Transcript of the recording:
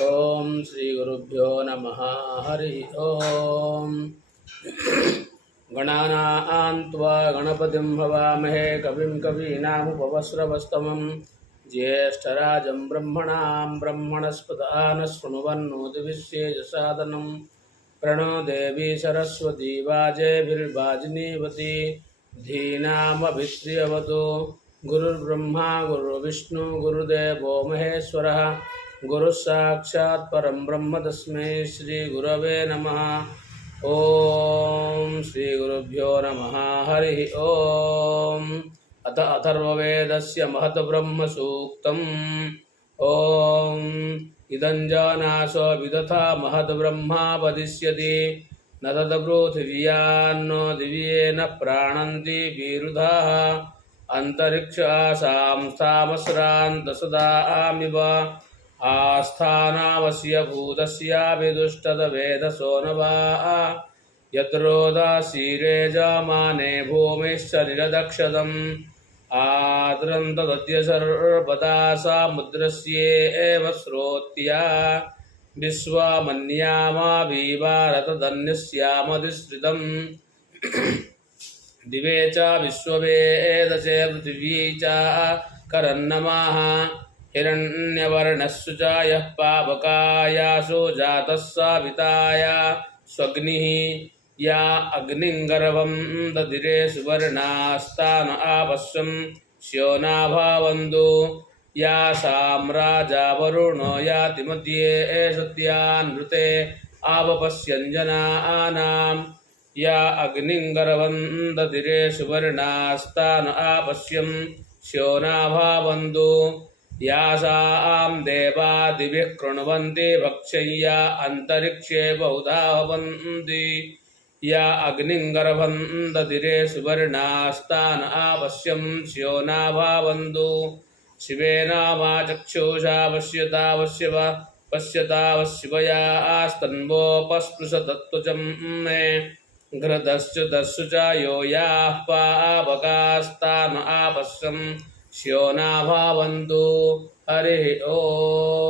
ओम श्री गुरुभ्यो नमः। हरि ओम। गणानां त्वा गणपतिं हवामहे कविं कवीनामुपवस्रवस्तमं ज्येष्ठराजं ब्रह्मणां ब्रह्मणस्पदान शृण्वन्नोतिभिश्चेदसादनं प्रणो देवी सरस्वती वाजेभिर्वाजिनीवती धीनामभिश्रियवतु। गुरुर्ब्रह्मा गुरुर्विष्णु गुरुदेवो महेश्वरः गुरुः साक्षात् परं ब्रह्म तस्मै श्री गुरवे नमः। ओम श्री गुरुभ्यो नमः। हरि ओम। अथ अथर्ववेदस्य महद्ब्रह्म सूक्तम्। ओम इदं जानासो विदथा महद्ब्रह्मा वदिष्यति न तदपृथिव्यान्नो दिव्येन प्राणन्ति विरुधाः अन्तरिक्षासां स्थामस्रान्तसदामिव आस्थानावस्य भूतस्याभिदुष्टतवेदसो न वा यद्रोदासीरे जामाने भूमिश्च निरदक्षतम् आद्रन्तदद्य सर्वदा सामुद्रस्येव स्रोत्या विश्वामन्यामाभिभारतदन्यस्यामधिसृतम् दिवे च विश्ववेदसे पृथिवी च करन्नमाः हिरण्यवर्णस्सु च यः पावकायासो जातः साविताय स्वग्निः या अग्निङ्गर्भं दधिरे सुवर्णास्तान आपश्यं श्योनाभावन्तु या साम्राजा वरुणो याति मध्ये सत्यानृते आवपश्यञ्जनानां या अग्निङ्गर्भं दधिरे सुवर्णास्तान आपश्यं श्योनाभावन्तु यासां देवा दिव्यः कृण्वन्ति भक्षय्या अन्तरिक्षे बहुधा भवन्ति या अग्निङ्गर्भं दधिरे सुवर्णास्तान आपश्यं श्योनाभावन्तु शिवेनामा चक्षुषा पश्यतावशिवया स्तन्वोपस्पृशतत्त्वचं मे घृतश्च दस्सु च यो याः पावकास्तान आपश्यं श्योनाभावन्तु। हरि ओम।